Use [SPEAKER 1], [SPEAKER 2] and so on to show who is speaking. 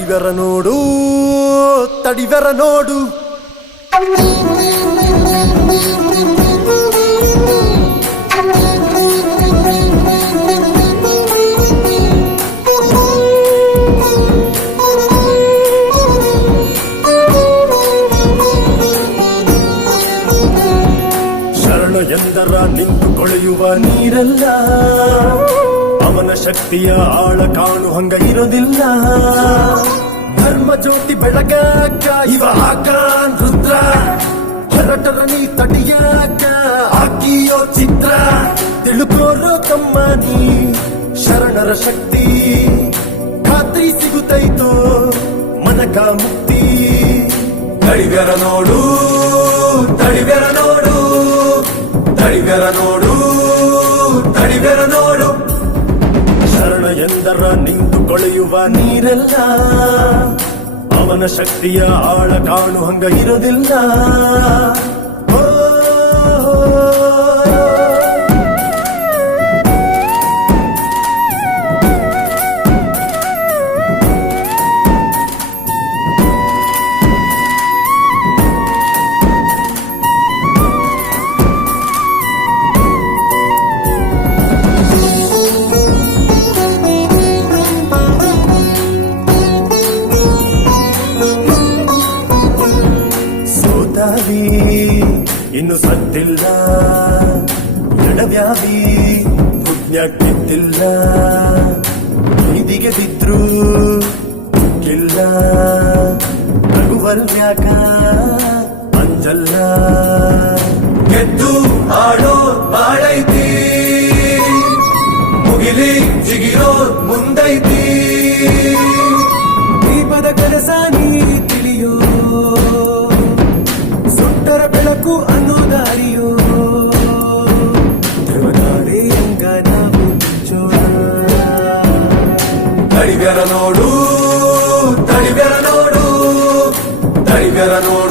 [SPEAKER 1] തടിവെറനോടു തടിവെറനോടു എന്തറ നിന്ന് കൊളയുവ നീരല്ല ಅವನ ಶಕ್ತಿಯ ಆಳ ಕಾಣು ಹಂಗ ಇರೋದಿಲ್ಲ ಧರ್ಮ ಜ್ಯೋತಿ ಬೆಳಗಾಕ ಇವ ರುದ್ರ ಋದ್ರ ನೀ ತಟಿಯಾಕ ಆಕಿಯೋ ಚಿತ್ರ ತಿಳುಕೋರ ತಮ್ಮಾನಿ ಶರಣರ ಶಕ್ತಿ ಖಾತ್ರಿ ಸಿಗುತ್ತೈತು ಮನಕ ಮುಕ್ತಿ ತಳಿಗರ ನೋಡು ತಳಿವೆರ ನೋಡು ತಳಿಗರ ನೋಡು ತಳಿವೆರ ನೋಡು ಎಂದರ ನಿಂತು ಕೊಳೆಯುವ ನೀರೆಲ್ಲ ಅವನ ಶಕ್ತಿಯ ಆಳ ಕಾಣು ಹಂಗ ಇರುವುದಿಲ್ಲ வியாதி இன்னும் சத்தில்ல இட வியாதி புத்தியத்தில்ல நீதிக சித்ரு கில்ல ரகுவல் வியாக அஞ்சல்ல கெட்டு ஆடோ பாடைத்தி முகிலி சிகிரோ முந்தை ತಡಿಬೆರ ನೋಡು ತಡಿಬೆರ ನೋಡು ತಡಿಬೆರ ನೋಡು